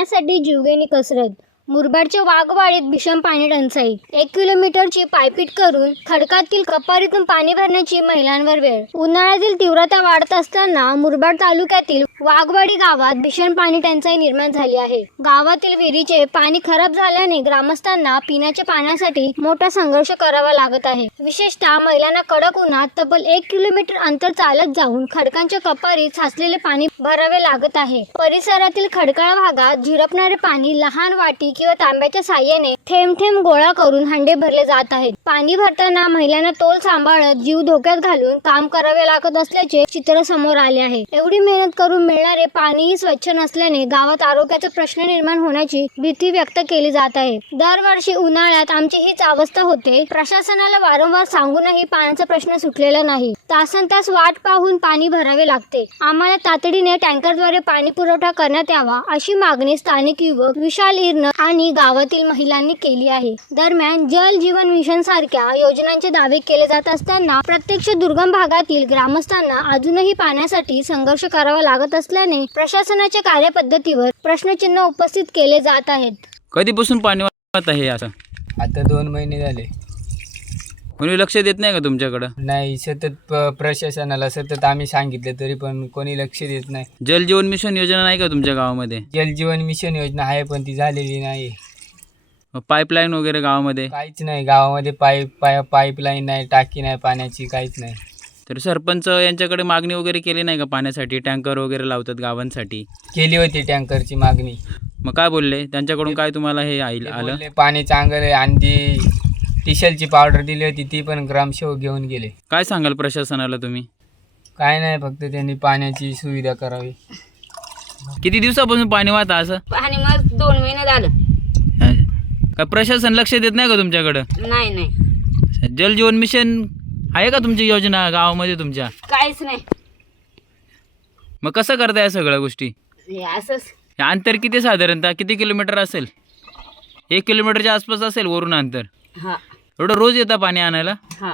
पाण्यासाठी जीवघेणी कसरत. मुरबाडच्या वाघवाडीत भीषण पाणी टंचाई. 1 किलोमीटरची पायपीट करून खडकातील कपारीतून पाणी भरण्याची महिलांवर वेळ. उन्हाळ्यातील तीव्रता वाढत असताना मुरबाड तालुक्यातील वाघवाडी गावात भीषण पाणी टंचाई निर्माण झाली आहे. गावातील विहिरीचे पाणी खराब झाल्याने ग्रामस्थांना पिण्याच्या पाण्यासाठी मोठा संघर्ष करावा लागत आहे. विशेषतः महिलांना कडक उन्हात तब्बल 1 किलोमीटर अंतर चालत जाऊन खडकांच्या कपारीत साचलेले पाणी भरावे लागत आहे. परिसरातील खडकाळ भागात झिरपणारे पाणी लहान वाटी किंवा तांब्याच्या साहाय्याने थेंब थेंब गोळा करून हंडे भरले जात आहेत. पाणी भरताना महिलांना तोल सांभाळत जीव धोक्यात घालून काम करावे लागत असल्याचे चित्र समोर आले आहे. एवढी मेहनत करून मिळणारे पाणीही स्वच्छ नसल्याने गावात आरोग्याचा प्रश्न निर्माण होण्याची भीती व्यक्त केली जात आहे. दरवर्षी उन्हाळ्यात आमची हीच अवस्था होते. प्रशासनाला वारंवार सांगूनही पाण्याचा प्रश्न सुटलेला नाही. तासनतास वाट पाहून पाणी भरावे लागते. आम्हाला तातडीने टँकरद्वारे पाणी पुरवठा करण्यात यावा अशी मागणी स्थानिक युवक विशाल इर्न आणि गावातील महिलांनी केली आहे. दरम्यान जल जीवन मिशन सारख्या योजनांचे दावे केले जात असताना प्रत्यक्ष दुर्गम भागातील ग्रामस्थांना अजूनही पाण्यासाठी संघर्ष करावा लागत असल्याने प्रशासनाच्या कार्यपद्धतीवर प्रश्नचिन्ह उपस्थित केले जात आहेत. कधीपासून पाणी वाहत आहे असं? आता 2 महिने झाले. कोणी लक्ष देत नाही का तुमच्याकडं? नाही, सतत प्रशासनाला सतत आम्ही सांगितलं तरी पण कोणी लक्ष देत नाही. जल जीवन मिशन योजना नाही का तुमच्या गावामध्ये? जलजीवन मिशन योजना आहे पण ती झालेली नाही. पाईपलाईन वगैरे गावामध्ये काहीच नाही. गावामध्ये पाईपलाईन नाही, टाकी नाही पाण्याची, काहीच नाही. तर सरपंच यांच्याकडे मागणी वगैरे केली नाही का पाण्यासाठी? टँकर वगैरे लावतात गावांसाठी. केली होती टँकरची मागणी. मग काय बोलले त्यांच्याकडून? काय तुम्हाला हे आलं? बोलले पाणी चांगलं आहे आणि जी टिशलची पावडर दिली होती ती पण ग्रामसेवक घेऊन गेले. काय सांगाल प्रशासनाला तुम्ही? काय नाही, फक्त त्यांनी पाण्याची सुविधा करावी. किती दिवसापासून पाणी वाहतं असं? आणि मग 2 महिने झालं. काय प्रशासन लक्ष देत नाही का तुमच्याकडं? नाही. जल जीवन मिशन आहे का तुमची योजना गावामध्ये तुमच्या? काहीच नाही. मग कसं करताय या सगळ्या गोष्टी? हे असंच. हे अंतर किती साधारणतः किती किलोमीटर असेल? 1 किलोमीटरच्या आसपास असेल वरून अंतर. हा एवढं रोज येतं पाणी आणायला? हा